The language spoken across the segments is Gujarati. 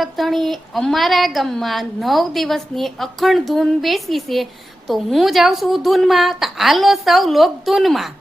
લગધણી અમારા ગામમાં 9 દિવસની અખંડ ધૂન બેસી છે, તો હું જાઉં છું ધૂનમાં, તો હાલો સૌ લોક ધૂનમાં.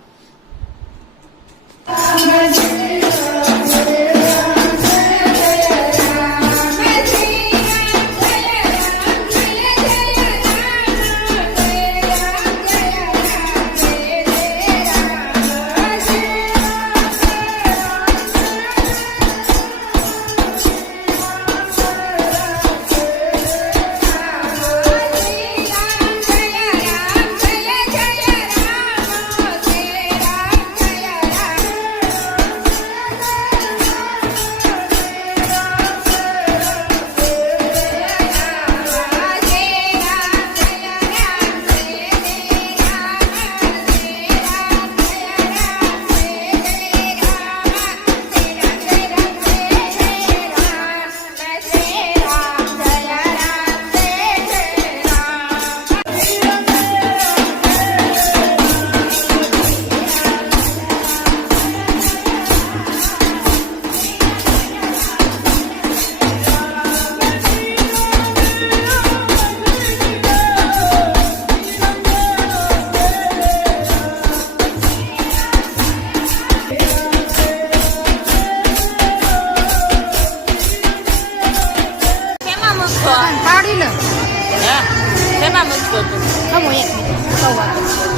કાઢી લે. હે? શેમાં મૂકતો તું? ખમો એક મિનિટ.